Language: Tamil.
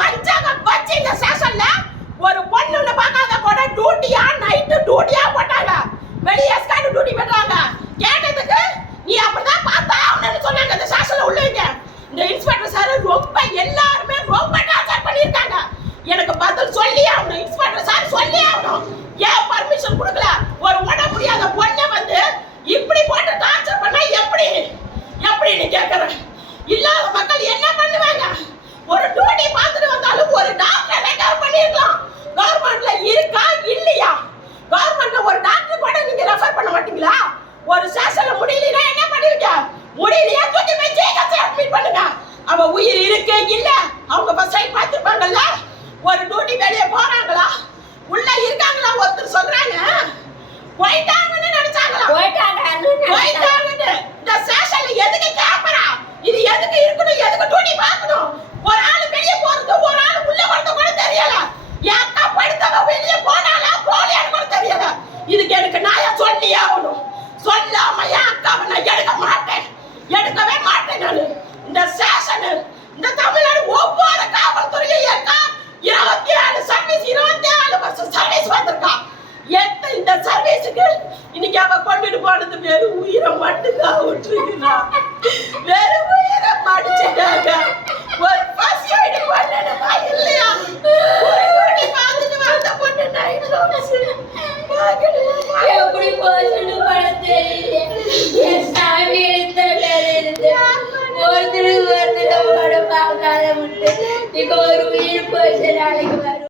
வச்சாங்க வச்சு இந்த ஸ்டேஷன்ல ஒரு பொண்ணுன்னு பார்க்காத கூட டியூட்டியா நைட்டு டியூட்டியா போட்டாங்க. வெளியே எஸ்கார்ட் டியூட்டி பண்றாங்க. கேட்டதுக்கு நீ அப்படிதான் பார்த்தா அவனு சொன்னாங்க. இந்த ஸ்டேஷன்ல உள்ளவங்க இந்த இன்ஸ்பெக்டர் சார் ரொம்ப எல்லாருமே ரொம்ப டார்ச்சர் பண்ணிருக்காங்க. எனக்கு பதில் சொல்லி ஆகணும். இன்ஸ்பெக்டர் சார் சொல்லி ஆகணும். ஏன் பர்மிஷன் கொடுக்கல? ஒரு உட முடியாத பொண்ணை வந்து இப்படி போட்டு டார்ச்சர் பண்ணா எப்படின்னு கேட்கறேன். இல்லாத மக்கள் என்ன பண்ணுவாங்க? ஒரு டியூட்டி பார்த்துட்டு வந்தாலும் ஒரு டாக்டரை ரெஃபர் பண்ணிருக்கலாம். கவர்மெண்ட்ல இருக்கா இல்லையா? கவர்மெண்ட்ல ஒரு டாக்டர் கூட நீங்க ரெஃபர் பண்ண மாட்டீங்களா? ஒரு ஸ்டேஷன்ல முடியலனா என்ன பண்ணுவீங்க? முடியலையா தூக்கி போய் ஜிஹெச்ல அட்மிட் பண்ணுங்க. அவ உயிர் இருக்கு இல்ல அவங்க ஃபர்ஸ்ட் டைம் பார்த்துப்பாங்கல்ல. ஒரு டியூட்டி வெளியே போறாங்களா உள்ள இருக்காங்களா ஒருத்தர் சொல்றாங்க போயிட்டாங்கன்னு நினைச்சாங்களா? போயிட்டாங்கன்னு. இந்த ஸ்டேஷன்ல எதுக்கு கேமரா? இது எதுக்கு இருக்கணும்? எதுக்கு டியூட்டி பார்க்கணும்? ஒரு ஆள் வெளியே போறது ஒரு ஆள் உள்ள வரது கூட தெரியல. என் அக்கா படுத்தவ வெளியே போனாலா போலியான்னு கூட தெரியல. இதுக்கு எனக்கு நான் சொல்லி ஆகணும். சொல்லாம என் அக்காவை நான் எடுக்கவே மாட்டேன் நான். இந்த ஸ்டேஷன் இந்த தமிழ்நாடு ஒவ்வொரு காவல்துறையும் ஏற்கா 27 சர்வீஸ் 24 வருஷம் சர்வீஸ் வந்திருக்கா. இந்த சர்வீஸுக்கு இன்னைக்கு அவ கொண்டுட்டு போனது வெறும் உயிரை மட்டும்தான் விட்டுருக்குறா. வெறும் உயிரை மடிச்சிட்டாங்க. ஒரு ஃபர்ஸ்ட் எய்டு பண்ணணுமா இல்லையா? ஒரு பார்த்துட்டு வந்த பொண்ணு நைட் எப்படி போச்சுன்னு கூட தெரியல. என் சாமி இத்தனை பேர் இருந்து ஒருத்தர் படம் பார்க்காத விட்டு இப்போ ஒரு உயிர் போச்சு நாளைக்கு வரும்.